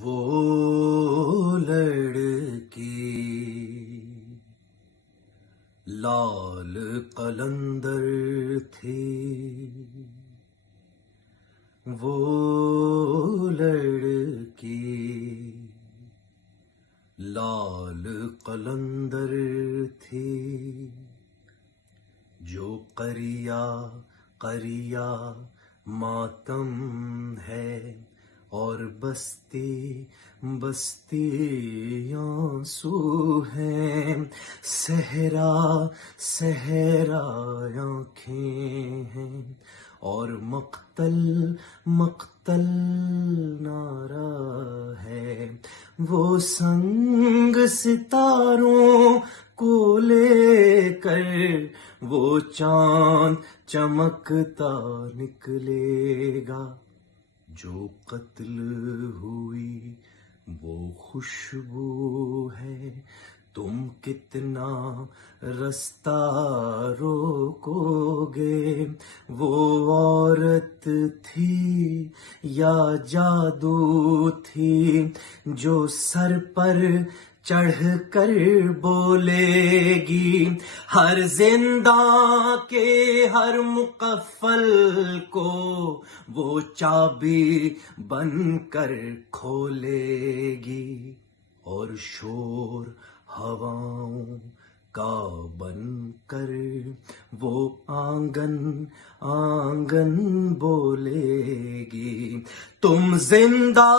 وہ لڑکی لال قلندر تھی، وہ لڑکی لال قلندر تھی، جو قریا قریا ماتم ہے اور بستی بستی آنسو ہیں، صحرا صحرا آنکھیں ہیں اور مقتل مقتل نعرہ ہے، وہ سنگ ستاروں کو لے کر وہ چاند چمکتا نکلے گا، جو قتل ہوئی وہ خوشبو ہے، تم کتنا رستہ روکو گے، وہ عورت تھی یا جادو تھی جو سر پر چڑھ کر بولے گی، ہر زندہ کے ہر مقفل کو وہ چابی بن کر کھولے گی، اور شور ہواؤں کا بن کر وہ آنگن آنگن بولے گی، تم زندہ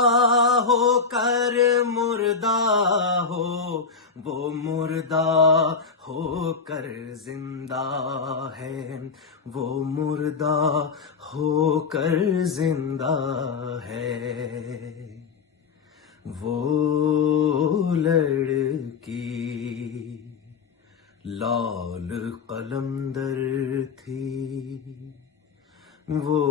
ہو کر مردہ ہو، وہ مردہ ہو کر زندہ ہے، وہ مردہ ہو کر زندہ ہے، وہ لڑکی لال قلندر تھی، وہ